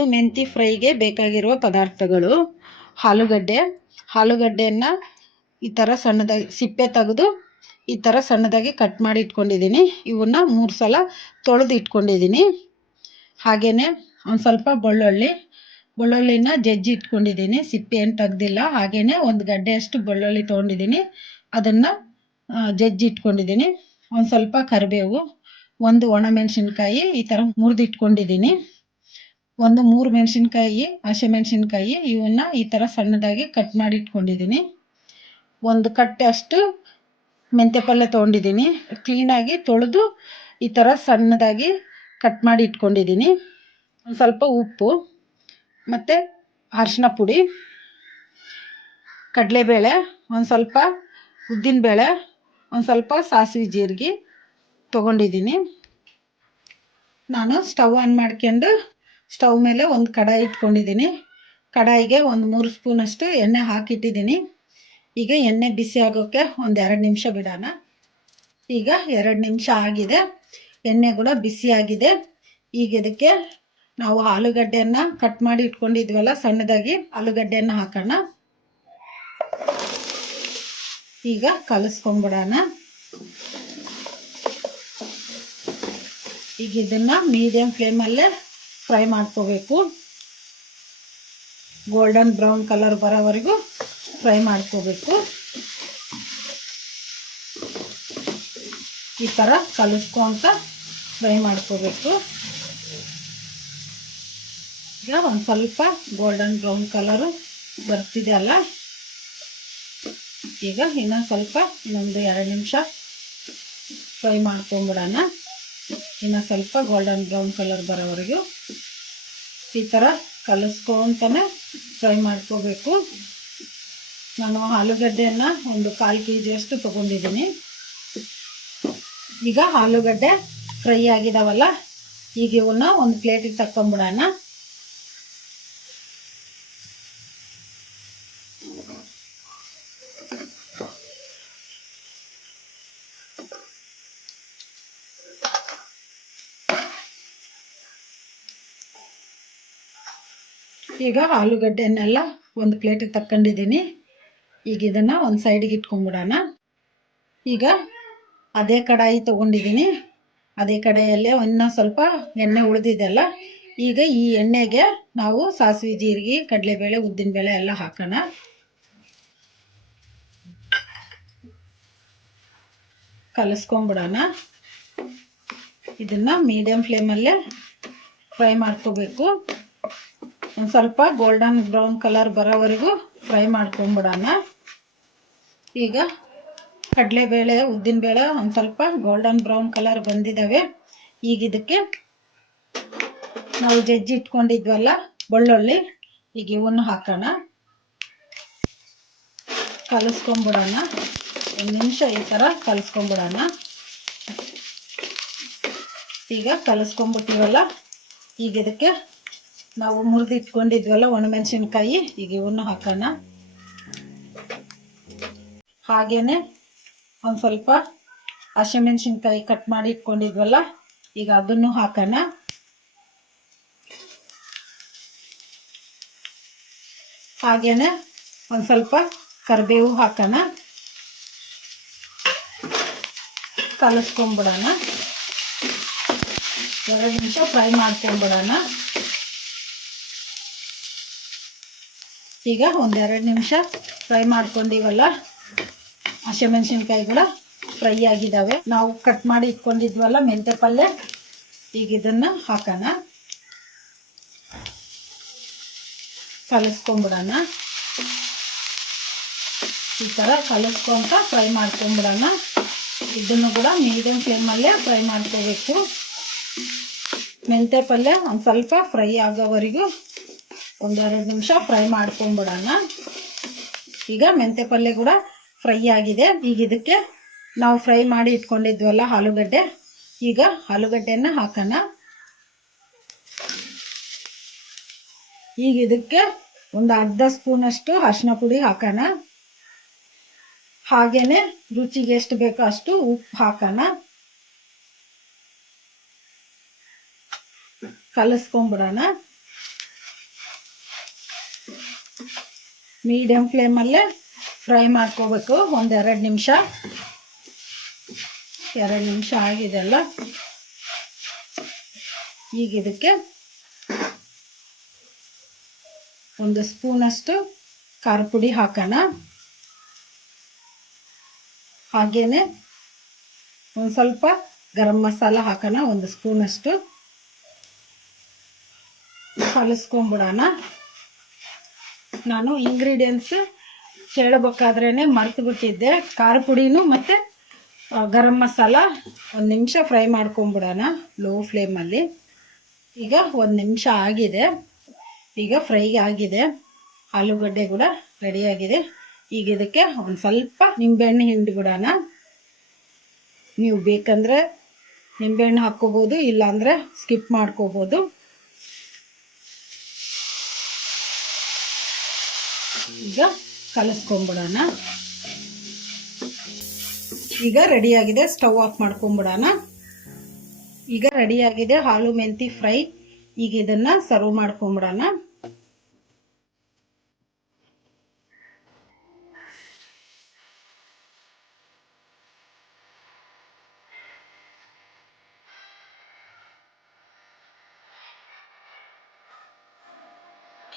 ಕಾಳು ಮೆಂತಿ ಫ್ರೈಗೆ ಬೇಕಾಗಿರುವ ಪದಾರ್ಥಗಳು: ಆಲೂಗಡ್ಡೆಯನ್ನು ಈ ಥರ ಸಣ್ಣದಾಗಿ ಸಿಪ್ಪೆ ತೆಗೆದು ಈ ಥರ ಸಣ್ಣದಾಗಿ ಕಟ್ ಮಾಡಿ ಇಟ್ಕೊಂಡಿದ್ದೀನಿ. ಇವನ್ನ 3 ಸಲ ತೊಳೆದು ಇಟ್ಕೊಂಡಿದ್ದೀನಿ. ಹಾಗೆಯೇ ಒಂದು ಸ್ವಲ್ಪ ಬೆಳ್ಳುಳ್ಳಿನ ಜಜ್ಜಿ ಇಟ್ಕೊಂಡಿದ್ದೀನಿ, ಸಿಪ್ಪೆ ಏನು ತೆಗ್ದಿಲ್ಲ. ಹಾಗೆಯೇ ಒಂದು ಗಡ್ಡೆಯಷ್ಟು ಬೆಳ್ಳುಳ್ಳಿ ತೊಗೊಂಡಿದ್ದೀನಿ, ಅದನ್ನು ಜಜ್ಜಿ ಇಟ್ಕೊಂಡಿದ್ದೀನಿ. ಒಂದು ಸ್ವಲ್ಪ ಕರಿಬೇವು, ಒಂದು ಒಣಮೆಣಸಿನ್ಕಾಯಿ ಈ ಥರ ಮುರಿದಿಟ್ಕೊಂಡಿದ್ದೀನಿ, ಒಂದು 3 ಮೆಣಸಿನ್ಕಾಯಿ, ಹಸಿಮೆಣಸಿನ್ಕಾಯಿ ಇವನ್ನ ಈ ಥರ ಸಣ್ಣದಾಗಿ ಕಟ್ ಮಾಡಿ ಇಟ್ಕೊಂಡಿದ್ದೀನಿ. ಒಂದು ಕಟ್ಟೆ ಅಷ್ಟು ಮೆಂತ್ಯ ಪಲ್ಯ ತೊಗೊಂಡಿದ್ದೀನಿ, ಕ್ಲೀನಾಗಿ ತೊಳೆದು ಈ ಥರ ಸಣ್ಣದಾಗಿ ಕಟ್ ಮಾಡಿ ಇಟ್ಕೊಂಡಿದ್ದೀನಿ. ಒಂದು ಸ್ವಲ್ಪ ಉಪ್ಪು ಮತ್ತು ಅರಿಶಿನ ಪುಡಿ, ಕಡಲೆಬೇಳೆ, ಒಂದು ಸ್ವಲ್ಪ ಉದ್ದಿನಬೇಳೆ, ಒಂದು ಸ್ವಲ್ಪ ಸಾಸಿವೆ ಜೀರಿಗೆ ತೊಗೊಂಡಿದ್ದೀನಿ. ನಾನು ಸ್ಟವ್ ಆನ್ ಮಾಡ್ಕೊಂಡು ಸ್ಟವ್ ಮೇಲೆ ಒಂದು ಕಡಾಯಿ ಇಟ್ಕೊಂಡಿದ್ದೀನಿ. ಕಡಾಯಿಗೆ ಒಂದು 3 ಸ್ಪೂನಷ್ಟು ಎಣ್ಣೆ ಹಾಕಿಟ್ಟಿದ್ದೀನಿ. ಈಗ ಎಣ್ಣೆ ಬಿಸಿ ಆಗೋಕ್ಕೆ ಒಂದು 2 ನಿಮಿಷ ಬಿಡೋಣ. ಈಗ 2 ನಿಮಿಷ ಆಗಿದೆ, ಎಣ್ಣೆ ಕೂಡ ಬಿಸಿ ಆಗಿದೆ. ಈಗ ಇದಕ್ಕೆ ನಾವು ಆಲೂಗಡ್ಡೆಯನ್ನು ಕಟ್ ಮಾಡಿ ಇಟ್ಕೊಂಡಿದ್ವಲ್ಲ ಸಣ್ಣದಾಗಿ, ಆಲೂಗಡ್ಡೆಯನ್ನು ಹಾಕೋಣ. ಈಗ ಕಲಿಸ್ಕೊಂಡ್ಬಿಡೋಣ. ಈಗ ಇದನ್ನು ಮೀಡಿಯಂ ಫ್ಲೇಮಲ್ಲೇ ಫ್ರೈ ಮಾಡ್ಕೋಬೇಕು. ಗೋಲ್ಡನ್ ಬ್ರೌನ್ ಕಲರ್ ಬರೋವರೆಗೂ ಫ್ರೈ ಮಾಡ್ಕೋಬೇಕು. ಈ ಥರ ಕಲಿಸ್ಕೊಂತ ಫ್ರೈ ಮಾಡ್ಕೋಬೇಕು. ಈಗ ಒಂದು ಸ್ವಲ್ಪ ಗೋಲ್ಡನ್ ಬ್ರೌನ್ ಕಲರು ಬರ್ತಿದೆ ಅಲ್ಲ, ಈಗ ಇನ್ನೊಂದು 2 ನಿಮಿಷ ಫ್ರೈ ಮಾಡ್ಕೊಂಬಿಡೋಣ. ಇನ್ನು ಸ್ವಲ್ಪ ಗೋಲ್ಡನ್ ಬ್ರೌನ್ ಕಲರ್ ಬರೋವರೆಗೂ ಈ ಥರ ಕಲಿಸ್ಕೊಂತಾನೆ ಫ್ರೈ ಮಾಡ್ಕೋಬೇಕು. ನಾನು ಆಲೂಗಡ್ಡೆಯನ್ನು ಒಂದು 1/4 kg ತೊಗೊಂಡಿದ್ದೀನಿ. ಈಗ ಆಲೂಗಡ್ಡೆ ಫ್ರೈ ಆಗಿದಾವಲ್ಲ, ಈಗ ಇವನ್ನ ಒಂದು ಪ್ಲೇಟಿಗೆ ತಕ್ಕೊಂಬಿಡೋಣ. ಈಗ ಆಲೂಗಡ್ಡೆನೆಲ್ಲ ಒಂದು ಪ್ಲೇಟಿಗೆ ತಕ್ಕೊಂಡಿದ್ದೀನಿ. ಈಗ ಇದನ್ನು ಒಂದು ಸೈಡಿಗೆ ಇಟ್ಕೊಂಡ್ಬಿಡೋಣ. ಈಗ ಅದೇ ಕಡಾಯಿ ತೊಗೊಂಡಿದ್ದೀನಿ, ಅದೇ ಕಡಾಯಿಯಲ್ಲೇ ಇನ್ನೂ ಸ್ವಲ್ಪ ಎಣ್ಣೆ ಉಳಿದಿದೆಯಲ್ಲ, ಈಗ ಈ ಎಣ್ಣೆಗೆ ನಾವು ಸಾಸಿವೆ ಜೀರಿಗೆ, ಕಡಲೆಬೇಳೆ, ಉದ್ದಿನಬೇಳೆ ಎಲ್ಲ ಹಾಕೋಣ. ಕಲಿಸ್ಕೊಂಬಿಡೋಣ. ಇದನ್ನು ಮೀಡಿಯಂ ಫ್ಲೇಮಲ್ಲೇ ಫ್ರೈ ಮಾಡ್ಕೋಬೇಕು. ಒಂದು ಸ್ವಲ್ಪ ಗೋಲ್ಡನ್ ಬ್ರೌನ್ ಕಲರ್ ಬರೋವರೆಗೂ ಫ್ರೈ ಮಾಡ್ಕೊಂಬಿಡೋಣ. ಈಗ ಕಡಲೆಬೇಳೆ, ಉದ್ದಿನಬೇಳೆ ಒಂದು ಸ್ವಲ್ಪ ಗೋಲ್ಡನ್ ಬ್ರೌನ್ ಕಲರ್ ಬಂದಿದ್ದಾವೆ. ಈಗ ಇದಕ್ಕೆ ನಾವು ಜಜ್ಜಿ ಇಟ್ಕೊಂಡಿದ್ವಲ್ಲ ಬೆಳ್ಳುಳ್ಳಿ, ಈಗ ಇವನ್ನು ಹಾಕೋಣ. ಕಲಿಸ್ಕೊಂಬಿಡೋಣ. 1 ನಿಮಿಷ ಈ ಥರ ಕಲಿಸ್ಕೊಂಬಿಡೋಣ. ಈಗ ಕಲಿಸ್ಕೊಂಬಿಟ್ಟಿವಲ್ಲ, ಈಗ ಇದಕ್ಕೆ ನಾವು ಮುರಿದಿಟ್ಕೊಂಡಿದ್ವಲ್ಲ ಒಣಮೆಣಸಿನ್ಕಾಯಿ, ಈಗ ಇವನ್ನು ಹಾಕೋಣ. ಹಾಗೆಯೇ ಒಂದು ಸ್ವಲ್ಪ ಹಸಿಮೆಣಸಿನ್ಕಾಯಿ ಕಟ್ ಮಾಡಿ ಇಟ್ಕೊಂಡಿದ್ವಲ್ಲ, ಈಗ ಅದನ್ನು ಹಾಕೋಣ. ಹಾಗೆಯೇ ಒಂದು ಸ್ವಲ್ಪ ಕರಿಬೇವು ಹಾಕೋಣ. ಕಲಿಸ್ಕೊಂಬಿಡೋಣ. 2 ನಿಮಿಷ ಫ್ರೈ ಮಾಡ್ಕೊಂಬಿಡೋಣ. ಈಗ ಒಂದು 2 ನಿಮಿಷ ಫ್ರೈ ಮಾಡ್ಕೊಂಡಿವಲ್ಲ, ಹಸಿಮೆಣಸಿನ್ಕಾಯಿ ಕೂಡ ಫ್ರೈ ಆಗಿದ್ದಾವೆ. ನಾವು ಕಟ್ ಮಾಡಿ ಇಟ್ಕೊಂಡಿದ್ವಲ್ಲ ಮೆಂತ್ಯ ಪಲ್ಯ, ಈಗ ಇದನ್ನು ಹಾಕೋಣ. ಕಲಿಸ್ಕೊಂಬಿಡೋಣ. ಈ ಥರ ಕಲಿಸ್ಕೊಂತ ಫ್ರೈ ಮಾಡ್ಕೊಂಬಿಡೋಣ. ಇದನ್ನು ಕೂಡ ಮೀಡಿಯಂ ಫ್ಲೇಮಲ್ಲೇ ಫ್ರೈ ಮಾಡ್ಕೋಬೇಕು. ಮೆಂತ್ಯ ಪಲ್ಯ ಒಂದು ಸ್ವಲ್ಪ ಫ್ರೈ ಆಗೋವರೆಗೂ ಒಂದು 2 ನಿಮಿಷ ಫ್ರೈ ಮಾಡ್ಕೊಂಬಿಡೋಣ. ಈಗ ಮೆಂತ್ಯ ಪಲ್ಯ ಕೂಡ ಫ್ರೈ ಆಗಿದೆ. ಈಗ ಇದಕ್ಕೆ ನಾವು ಫ್ರೈ ಮಾಡಿ ಇಟ್ಕೊಂಡಿದ್ವಲ್ಲ ಆಲೂಗಡ್ಡೆ, ಈಗ ಆಲೂಗಡ್ಡೆಯನ್ನು ಹಾಕೋಣ. ಈಗ ಇದಕ್ಕೆ ಒಂದು ಅರ್ಧ ಸ್ಪೂನಷ್ಟು ಅರಿಶಿನ ಪುಡಿ ಹಾಕೋಣ. ಹಾಗೆಯೇ ರುಚಿಗೆ ಎಷ್ಟು ಬೇಕೋ ಅಷ್ಟು ಉಪ್ಪು ಹಾಕೋಣ. ಕಲಿಸ್ಕೊಂಬಿಡೋಣ. ಮೀಡಿಯಮ್ ಫ್ಲೇಮಲ್ಲೇ ಫ್ರೈ ಮಾಡ್ಕೋಬೇಕು. ಒಂದು 2 ನಿಮಿಷ. 2 ನಿಮಿಷ ಆಗಿದೆಲ್ಲ. ಈಗ ಇದಕ್ಕೆ 1 ಸ್ಪೂನಷ್ಟು ಖಾರ ಪುಡಿ ಹಾಕೋಣ. ಹಾಗೇನೆ ಒಂದು ಸ್ವಲ್ಪ ಗರಂ ಮಸಾಲ ಹಾಕೋಣ, 1 ಸ್ಪೂನಷ್ಟು. ಕಲಿಸ್ಕೊಂಬಿಡೋಣ. ನಾನು ಇಂಗ್ರೀಡಿಯೆಂಟ್ಸ್ ಹೇಳಬೇಕಾದ್ರೇ ಮರೆತು ಬಿಟ್ಟಿದ್ದೆ. ಖಾರ ಪುಡಿನೂ ಮತ್ತು ಗರಂ ಮಸಾಲ 1 ನಿಮಿಷ ಫ್ರೈ ಮಾಡ್ಕೊಂಬಿಡೋಣ ಲೋ ಫ್ಲೇಮಲ್ಲಿ. ಈಗ 1 ನಿಮಿಷ ಆಗಿದೆ. ಈಗ ಫ್ರೈ ಆಗಿದೆ. ಆಲೂಗಡ್ಡೆ ಕೂಡ ರೆಡಿಯಾಗಿದೆ. ಈಗ ಇದಕ್ಕೆ ಒಂದು ಸ್ವಲ್ಪ ನಿಂಬೆಹಣ್ಣು ಹಿಂಡಿಬಿಡೋಣ. ನೀವು ಬೇಕಂದರೆ ನಿಂಬೆಹಣ್ಣು ಹಾಕ್ಕೋಬೋದು, ಇಲ್ಲಾಂದರೆ ಸ್ಕಿಪ್ ಮಾಡ್ಕೋಬೋದು. ಈಗ ಕಲಿಸ್ಕೊಂಬಿಡೋಣ. ಈಗ ರೆಡಿಯಾಗಿದೆ. ಸ್ಟವ್ ಆಫ್ ಮಾಡ್ಕೊಂಬಿಡೋಣ. ಈಗ ರೆಡಿಯಾಗಿದೆ ಆಲೂ ಮೆಂತಿ ಫ್ರೈ. ಈಗ ಇದನ್ನು ಸರ್ವ್ ಮಾಡ್ಕೊಂಬಿಡೋಣ.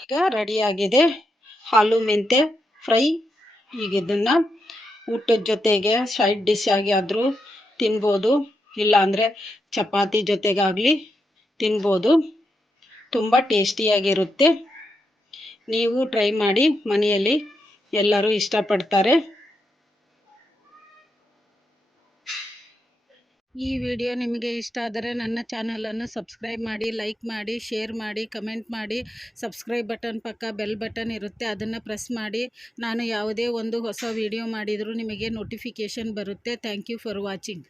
ಈಗ ರೆಡಿಯಾಗಿದೆ ಆಲೂ ಮೆಂತೆ ಫ್ರೈ. ಈಗ ಇದನ್ನು ಊಟದ ಜೊತೆಗೆ ಸೈಡ್ ಡಿಶ್ ಆಗಿ ಆದರೂ ತಿನ್ಬೋದು, ಇಲ್ಲಾಂದರೆ ಚಪಾತಿ ಜೊತೆಗಾಗಲಿ ತಿನ್ಬೋದು. ತುಂಬ ಟೇಸ್ಟಿಯಾಗಿರುತ್ತೆ. ನೀವು ಟ್ರೈ ಮಾಡಿ, ಮನೆಯಲ್ಲಿ ಎಲ್ಲರೂ ಇಷ್ಟಪಡ್ತಾರೆ. ಈ ವಿಡಿಯೋ ನಿಮಗೆ ಇಷ್ಟ ಆದರೆ ನನ್ನ ಚಾನಲನ್ನು ಸಬ್ಸ್ಕ್ರೈಬ್ ಮಾಡಿ, ಲೈಕ್ ಮಾಡಿ, ಶೇರ್ ಮಾಡಿ, ಕಮೆಂಟ್ ಮಾಡಿ. ಸಬ್ಸ್ಕ್ರೈಬ್ ಬಟನ್ ಪಕ್ಕ ಬೆಲ್ ಬಟನ್ ಇರುತ್ತೆ, ಅದನ್ನು ಪ್ರೆಸ್ ಮಾಡಿ. ನಾನು ಯಾವುದೇ ಒಂದು ಹೊಸ ವಿಡಿಯೋ ಮಾಡಿದರೂ ನಿಮಗೆ ನೋಟಿಫಿಕೇಷನ್ ಬರುತ್ತೆ. Thank you for watching.